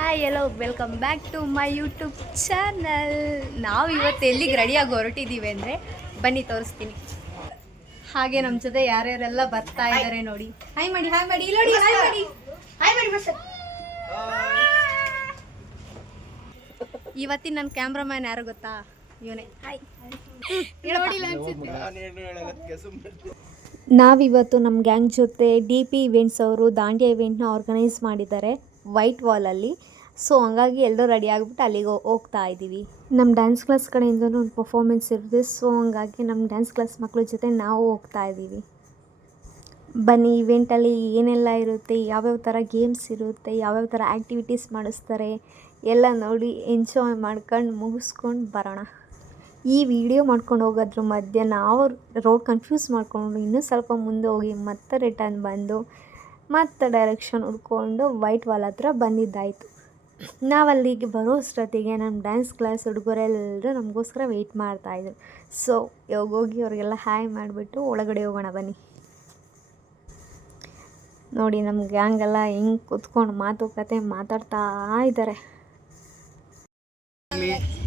Hi hello welcome back to my YouTube channel ನಾವು ಇವತ್ತು ಎಲ್ಲಿಗೆ ರೆಡಿಯಾಗಿ ಹೊರಟಿದ್ದೀವಿ ಅಂದರೆ ಬನ್ನಿ ತೋರಿಸ್ತೀನಿ. ಹಾಗೆ ನಮ್ಮ ಜೊತೆ ಯಾರ್ಯಾರೆಲ್ಲ ಬರ್ತಾ ಇದ್ದಾರೆ ನೋಡಿ. ಹಾಯ್ ಮಾಡಿ ಹಾಯ್ ಮಾಡಿ ಇಲ್ಲಿ ನೋಡಿ ಹಾಯ್ ಮಾಡಿ ಹಾಯ್ ಮಾಡಿ ಬಸ್ ಇವತ್ತಿನ ನನ್ನ ಕ್ಯಾಮ್ರಾಮ್ಯಾನ್ ಯಾರು ಗೊತ್ತಾ? ಇವನೇ. ಹಾಯ್ ನೋಡಿಲ್ಲ ಅನ್ಸುತ್ತೆ. ನಾವಿವತ್ತು ನಮ್ಮ ಗ್ಯಾಂಗ್ ಜೊತೆ ಡಿ ಪಿ ಇವೆಂಟ್ಸ್ ಅವರು ದಾಂಡಿಯಾ ಇವೆಂಟ್ನ ಆರ್ಗನೈಸ್ ಮಾಡಿದ್ದಾರೆ. ವೈಟ್ ವಾಲಲ್ಲಿ. ಸೊ ಹಂಗಾಗಿ ಎಲ್ಲರೂ ರೆಡಿ ಆಗಿಬಿಟ್ಟು ಅಲ್ಲಿಗೆ ಹೋಗ್ತಾ ಇದ್ದೀವಿ. ನಮ್ಮ ಡ್ಯಾನ್ಸ್ ಕ್ಲಾಸ್ ಕಡೆಯಿಂದನೂ ಒಂದು ಪರ್ಫಾರ್ಮೆನ್ಸ್ ಇರುತ್ತೆ. ಸೊ ಹಂಗಾಗಿ ನಮ್ಮ ಡ್ಯಾನ್ಸ್ ಕ್ಲಾಸ್ ಮಕ್ಕಳ ಜೊತೆ ನಾವು ಹೋಗ್ತಾ ಇದ್ದೀವಿ. ಬನ್ನಿ ಇವೆಂಟಲ್ಲಿ ಏನೆಲ್ಲ ಇರುತ್ತೆ, ಯಾವ್ಯಾವ ಥರ ಗೇಮ್ಸ್ ಇರುತ್ತೆ, ಯಾವ್ಯಾವ ಥರ ಆ್ಯಕ್ಟಿವಿಟೀಸ್ ಮಾಡಿಸ್ತಾರೆ, ಎಲ್ಲ ನೋಡಿ ಎಂಜಾಯ್ ಮಾಡ್ಕೊಂಡು ಮುಗಿಸ್ಕೊಂಡು ಬರೋಣ. ಈ ವಿಡಿಯೋ ಮಾಡ್ಕೊಂಡು ಹೋಗೋದ್ರ ಮಧ್ಯೆ ನಾವು ರೋಡ್ ಕನ್ಫ್ಯೂಸ್ ಮಾಡಿಕೊಂಡು ಇನ್ನೂ ಸ್ವಲ್ಪ ಮುಂದೆ ಹೋಗಿ ಮತ್ತೆ ರಿಟರ್ನ್ ಬಂದು ಮತ್ತೆ ಡೈರೆಕ್ಷನ್ ಹುಡ್ಕೊಂಡು ವೈಟ್ ವಾಲ್ ಹತ್ರ ಬಂದಿದ್ದಾಯಿತು. ನಾವಲ್ಲಿಗೆ ಬರೋ ಅಷ್ಟೊತ್ತಿಗೆ ನಮ್ಮ ಡ್ಯಾನ್ಸ್ ಕ್ಲಾಸ್ ಹುಡುಗರೆಲ್ಲರೂ ನಮಗೋಸ್ಕರ ವೆಯ್ಟ್ ಮಾಡ್ತಾಯಿದ್ರು ಸೊ ಇವಾಗ ಹೋಗಿ ಅವ್ರಿಗೆಲ್ಲ ಹಾಯ್ ಮಾಡಿಬಿಟ್ಟು ಒಳಗಡೆ ಹೋಗೋಣ ಬನ್ನಿ. ನೋಡಿ ನಮ್ಮ ಗ್ಯಾಂಗೆಲ್ಲ ಹಿಂಗೆ ಕೂತ್ಕೊಂಡು ಮಾತುಕತೆ ಮಾತಾಡ್ತಾ ಇದ್ದಾರೆ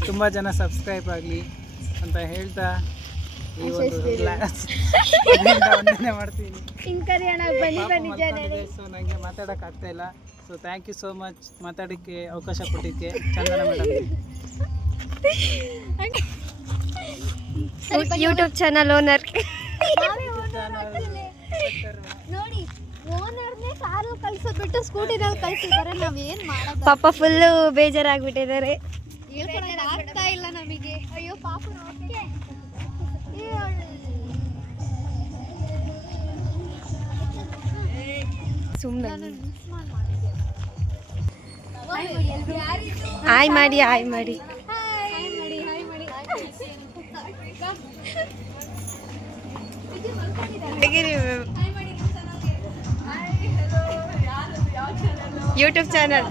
ತುಂಬ ಜನ ಸಬ್ಸ್ಕ್ರೈಬ್ ಆಗಲಿ ಅಂತ ಹೇಳ್ತಾ ಈ ಒಂದು ವಂದನೆ ಮಾಡ್ತೀನಿ. ಸೊ ನನಗೆ ಮಾತಾಡೋಕೆ ಆಗ್ತಾ ಇಲ್ಲ. So thank you so much ಮಾತಾಡೋಕ್ಕೆ ಅವಕಾಶ ಕೊಟ್ಟಿದ್ದಕ್ಕೆ Chandana madam YouTube channel owner ನೋಡಿ ಓನರ್ನೇ ಕಾರು ಕಳ್ಸೋದ್ಬಿಟ್ಟು ಸ್ಕೂಟಿನಲ್ಲಿ ಕಳ್ಸಿದ್ದಾರೆ. ನಾವ್ ಏನ್ ಮಾಡೋದು ಪಾಪ ಫುಲ್ಲು ಬೇಜಾರಾಗ್ಬಿಟ್ಟಿದ್ದಾರೆ. ಸುಮ್ಮನೆ ಹಾಯ್ ಮಾಡಿ ಹಾಯ್ ಮಾಡಿ. ಯೂಟ್ಯೂಬ್ ಚಾನಲ್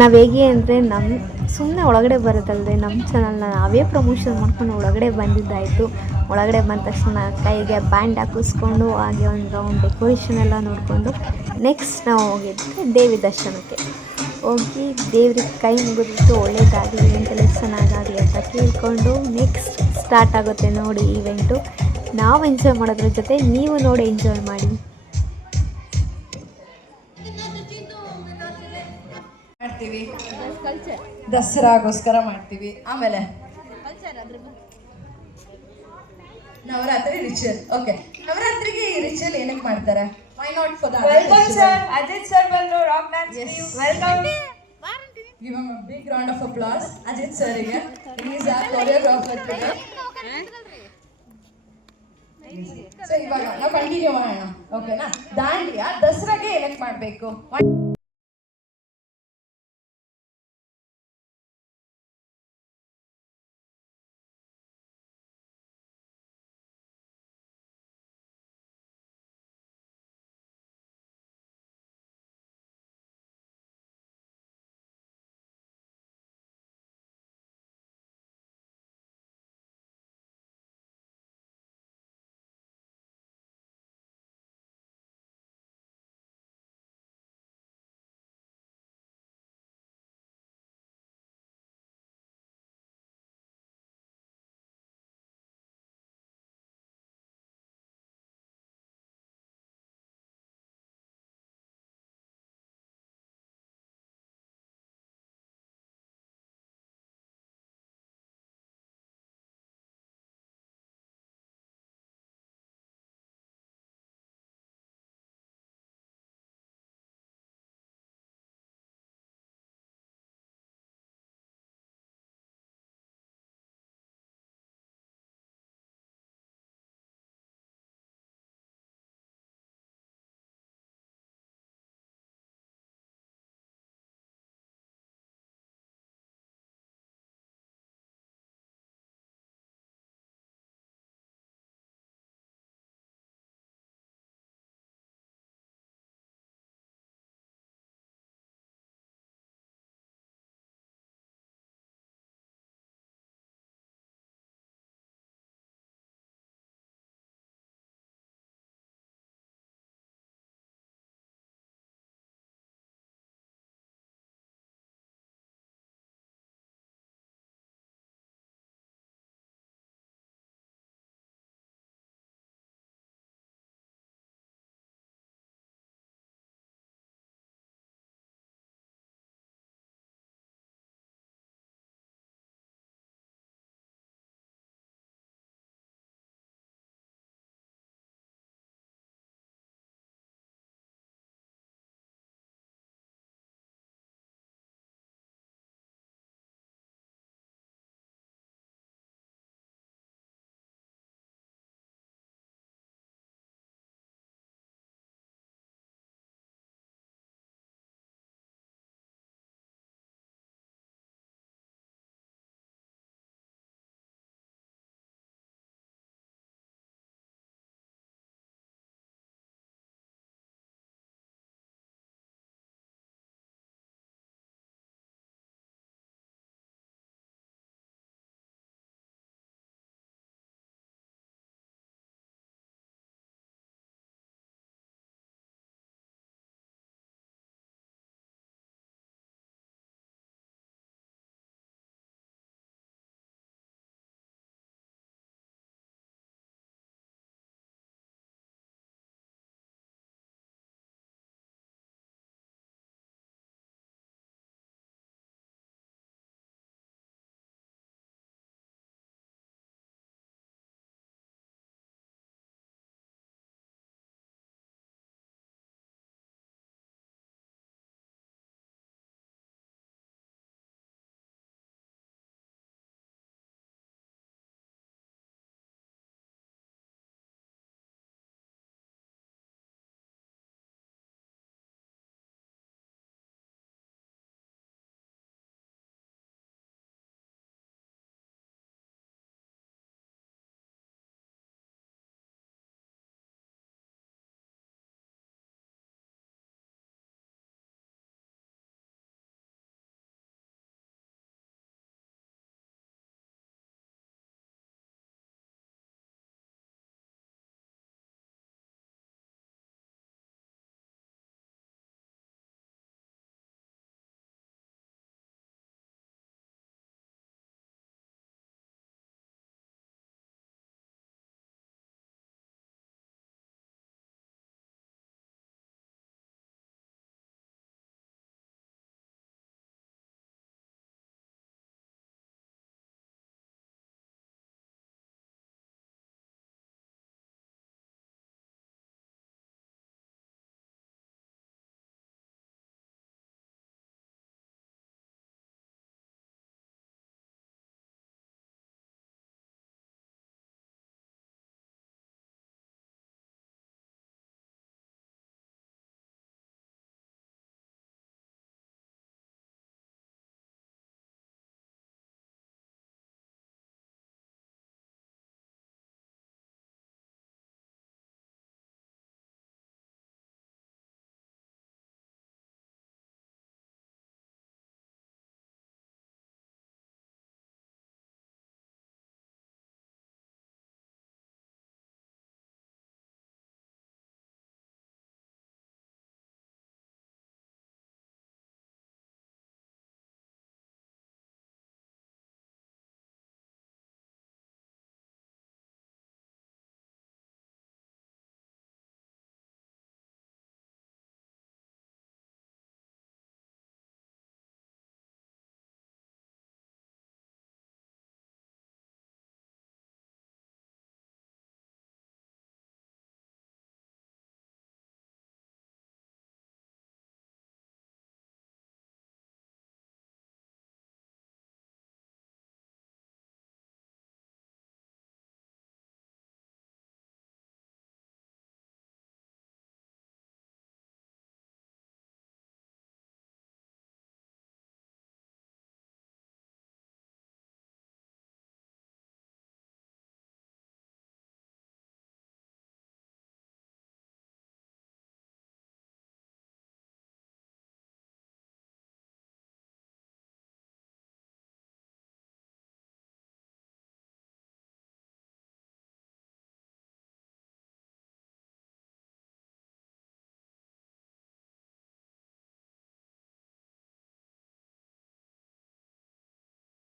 ನಾವು? ಹೇಗೆ ಅಂದರೆ ನಮ್ಮ ಸುಮ್ಮನೆ ಒಳಗಡೆ ಬರೋದಲ್ಲದೆ ನಮ್ಮ ಚಾನಲ್ನ ನಾವೇ ಪ್ರಮೋಷನ್ ಮಾಡ್ಕೊಂಡು ಒಳಗಡೆ ಬಂದಿದ್ದಾಯಿತು. ಒಳಗಡೆ ಬಂದ ತಕ್ಷಣ ಕೈಗೆ ಬ್ಯಾಂಡ್ ಹಾಕಿಸ್ಕೊಂಡು ಹಾಗೆ ಒಂದು ರೌಂಡ್ ಡೆಕೋರೇಷನ್ ಎಲ್ಲ ನೋಡಿಕೊಂಡು ನೆಕ್ಸ್ಟ್ ನಾವು ಹೋಗಿದ್ವಿ ದೇವಿ ದರ್ಶನಕ್ಕೆ. ಹೋಗಿ ದೇವ್ರಿಗೆ ಕೈ ಮುಗಿದ್ಬಿಟ್ಟು ಒಳ್ಳೇದಾಗಲಿ ಇವೆಂಟೆಲ್ಲ ಚೆನ್ನಾಗಾಗಲಿ ಅಂತ ಕೇಳಿಕೊಂಡು ನೆಕ್ಸ್ಟ್ ಸ್ಟಾರ್ಟ್ ಆಗುತ್ತೆ ನೋಡಿ ಈವೆಂಟು ನಾವು ಎಂಜಾಯ್ ಮಾಡೋದ್ರ ಜೊತೆ ನೀವು ನೋಡಿ ಎಂಜಾಯ್ ಮಾಡಿ. ಮಾಡ್ತೀವಿ. ದಸರಾಗೋಸ್ಕರ ಮಾಡ್ತೀವಿ. ಆಮೇಲೆ ನವರಾತ್ರಿ ರಿಚುವಲ್ ಓಕೆ ನವರಾತ್ರಿಗೆ ಈ ರಿಚುವಲ್ ಏನಕ್ಕೆ ಮಾಡ್ತಾರೆ? Why not for welcome sir Ajit sir ಬಂದು rock dance welcome give a big round of applause Ajit ಸರ್ಗೆ ಈಸ್ ಆ ಕೊರಿಯೋಗ್ರಾಫರ್ ಸೊ ಇವಾಗ ನಾವು ಕಂಟಿನ್ಯೂ ಮಾಡೋಣ. ಓಕೆನಾ ದಾಂಡಿಯಾ ದಸರಾಗೆ ಏನಕ್ಕೆ ಮಾಡಬೇಕು?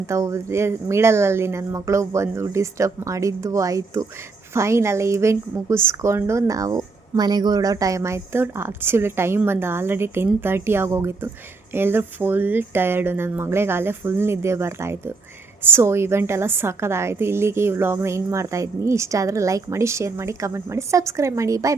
ಅಂತ ಹೋದ್ರೆ ಮಿಡಲಲ್ಲಿ ನನ್ನ ಮಗಳು ಬಂದು ಡಿಸ್ಟರ್ಬ್ ಮಾಡಿದ್ದು ಆಯಿತು. ಫೈನಲ್ ಇವೆಂಟ್ ಮುಗಿಸ್ಕೊಂಡು ನಾವು ಮನೆಗೆ ಹೊರಡೋ ಟೈಮ್ ಆಯಿತು. ಆ್ಯಕ್ಚುಲಿ ಟೈಮ್ ಬಂದು ಆಲ್ರೆಡಿ ಟೆನ್ ತರ್ಟಿ ಆಗೋಗಿತ್ತು. ಎಲ್ಲರೂ ಫುಲ್ ಟಯರ್ಡು ನನ್ನ ಮಗಳಿಗೆ ಅಲ್ಲೇ ಫುಲ್ ನಿದ್ದೆ ಬರ್ತಾಯಿತ್ತು ಸೊ ಇವೆಂಟ್ ಎಲ್ಲ ಸಖತ್ತಾಯಿತು. ಇಲ್ಲಿಗೆ ಈ ವ್ಲಾಗ್ನ ಎಂಡ್ ಮಾಡ್ತಾಯಿದ್ದೀನಿ ಇಷ್ಟ ಆದರೆ ಲೈಕ್ ಮಾಡಿ ಶೇರ್ ಮಾಡಿ ಕಮೆಂಟ್ ಮಾಡಿ ಸಬ್ಸ್ಕ್ರೈಬ್ ಮಾಡಿ. ಬಾಯ್ ಬಾಯ್